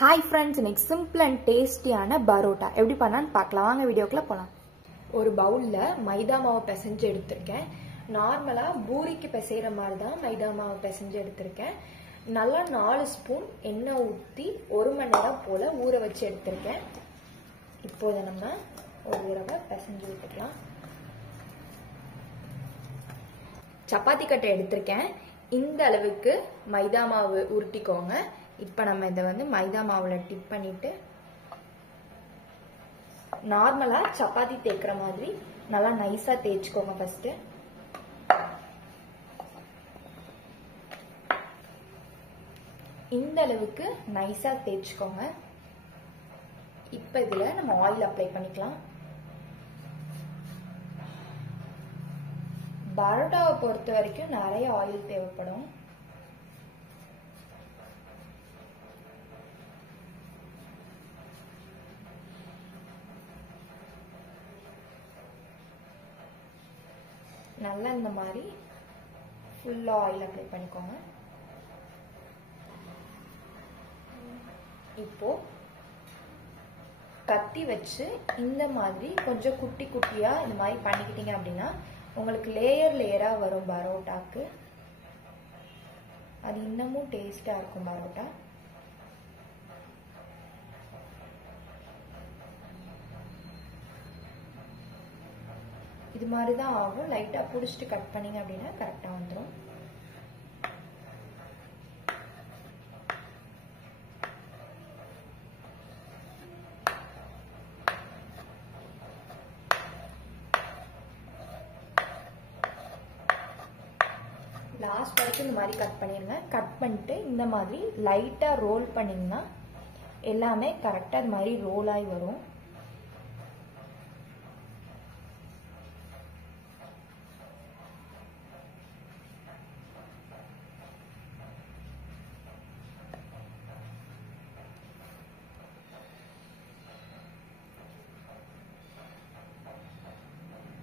Hi friends, இன்னைக்கு simple and tastyயான parotta எப்படி பண்ணலாம்னு பார்க்கலாம். வாங்க வீடியோக்குள்ள போலாம். ஒரு பவுல்ல மைதா மாவு பிசைஞ்சு எடுத்துர்க்கேன். நார்மலா பூரிக்கு பிசைற மாதிரி தான் மைதா மாவு பிசைஞ்சு எடுத்துர்க்கேன். நல்லா 4 ஸ்பூன் எண்ணெய் ஊத்தி 1 மணி நேரம் போல ஊற வச்சு எடுத்துர்க்கேன். இப்போ இத நம்ம ஒரு தடவை பிசைஞ்சு விட்டுக்கலாம். சப்பாத்தி கட்டை எடுத்துர்க்கேன். இந்த அளவுக்கு மைதா மாவு உருட்டிக்கோங்க. இப்போ நம்ம இத வந்து மைதா மாவுல டிப் பண்ணிட்டு நார்மலா சப்பாத்தி தேய்க்கிற மாதிரி நல்லா நைஸா தேய்ச்சுக்கோங்க ஃபர்ஸ்ட். இந்த அளவுக்கு நைஸா தேய்ச்சுக்கோங்க. இப்போ இதுல நம்ம ஆயில் அப்ளை பண்ணிக்கலாம். பரோட்டாவை பொறுத்த வரைக்கும் நிறைய ஆயில் தேவைப்படும். நல்லா இந்த மாதிரி ஃபுல்லா ஆயில் அப்ளை பண்ணிக்கோங்க. இப்போ கத்தி வச்சு இந்த மாதிரி கொஞ்சம் குட்டி குட்டியா இந்த மாதிரி பண்ணிக்கிட்டீங்க அப்படின்னா உங்களுக்கு லேயர் லேயரா வரும் பரோட்டாக்கு. அது இன்னமும் டேஸ்டா இருக்கும் பரோட்டா. இது மாதிரி தான் ஆகும். லைட்டா புடிச்சிட்டு கட் பண்ணீங்க அப்படின்னா கரெக்டா வந்துடும். லாஸ்ட் வரைக்கும் இந்த மாதிரி கட் பண்ணிருங்க. கட் பண்ணிட்டு இந்த மாதிரி லைட்டா ரோல் பண்ணீங்கன்னா எல்லாமே கரெக்டா இது மாதிரி ரோல் ஆகி வரும்.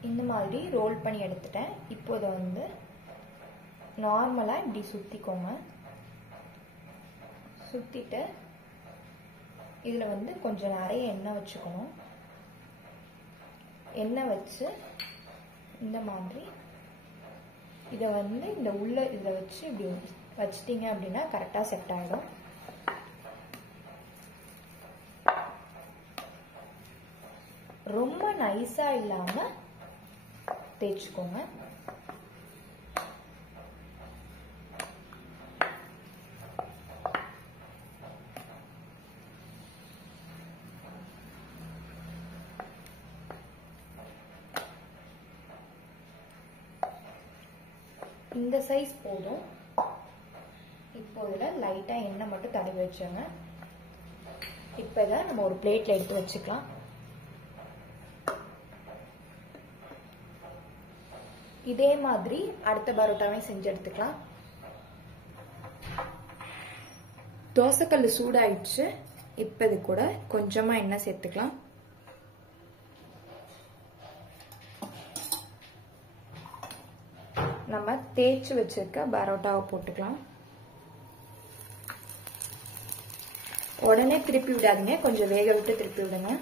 இந்த மாதிரி ரோல் பண்ணி எடுத்துட்டேன். இப்போ இதை வந்து நார்மலா இப்படி சுத்திக்கோங்க. சுத்திட்டு இதுல வந்து கொஞ்சம் நிறைய எண்ணெய் வச்சுக்கணும். எண்ணெய் வச்சு இந்த மாதிரி இதை வந்து இந்த உள்ள இதை வச்சு இப்படி வச்சிட்டீங்க அப்படின்னா கரெக்டா செட் ஆயிடும். ரொம்ப நைஸா இல்லாம தேய்ச்சுக்கோங்க. இந்த சைஸ் போதும். இப்போ இதுல லைட்டா எண்ணெய் மட்டும் தடவி வச்சுங்க. இப்போ இதை நம்ம ஒரு பிளேட்ல எடுத்து வச்சுக்கலாம். இதே மாதிரி அடுத்த பரோட்டாவை செஞ்சு எடுத்துக்கலாம். தோசைக்கல் சூடாயிடுச்சு. இப்ப இது கூட கொஞ்சமா எண்ணெய் சேர்த்துக்கலாம். நம்ம தேய்ச்சி வச்சிருக்க பரோட்டாவை போட்டுக்கலாம். உடனே திருப்பி விடாதீங்க, கொஞ்சம் வேக விட்டு திருப்பி விடுங்க.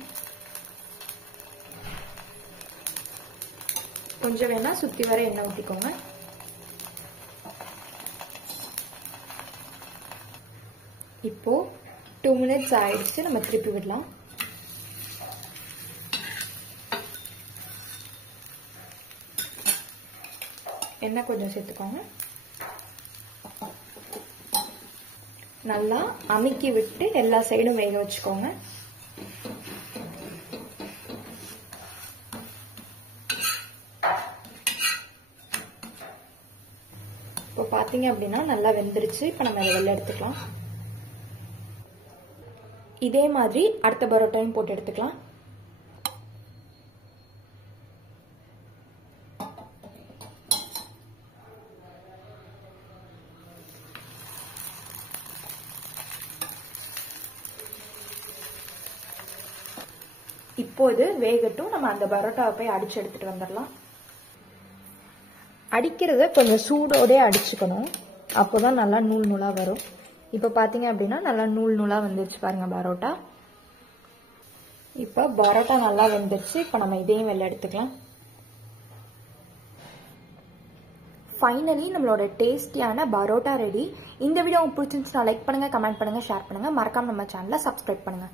கொஞ்சம் வேணா சுத்தி வர எண்ணெய் ஊத்திக்கோங்க. இப்போ 2 மினிட்ஸ் ஆயிடுச்சு. நம்ம திருப்பி விடலாம். எண்ணெய் கொஞ்சம் சேர்த்துக்கோங்க. நல்லா அமுக்கி விட்டு எல்லா சைடும் வேக வச்சுக்கோங்க. இப்போ பாத்தீங்க அப்படின்னா நல்லா வெந்துருச்சு. இப்போ நம்ம இதை வெளில எடுத்துக்கலாம். இதே மாதிரி அடுத்த பரோட்டாவையும் போட்டு எடுத்துக்கலாம். இப்போது வேகட்டும். நம்ம அந்த பரோட்டாவை போய் அடிச்சு எடுத்துட்டு வந்துடலாம். அடிக்கிறத கொஞ்சம் சூடோட அடிச்சுக்கணும். அப்போதான் நல்லா நூல் நூலா வரும். இப்போ பார்த்தீங்க அப்படின்னா நல்லா நூல் நூலாக வந்துருச்சு பாருங்கள் பரோட்டா. இப்போ பரோட்டா நல்லா வெந்துருச்சு. இப்போ நம்ம இதையும் வெளில எடுத்துக்கலாம். ஃபைனலி நம்மளோட டேஸ்டியான பரோட்டா ரெடி. இந்த வீடியோ உங்களுக்கு பிடிச்சிருந்துச்சுன்னா லைக் பண்ணுங்கள், கமெண்ட் பண்ணுங்கள், ஷேர் பண்ணுங்கள். மறக்காம நம்ம சேனலை சப்ஸ்கிரைப் பண்ணுங்கள்.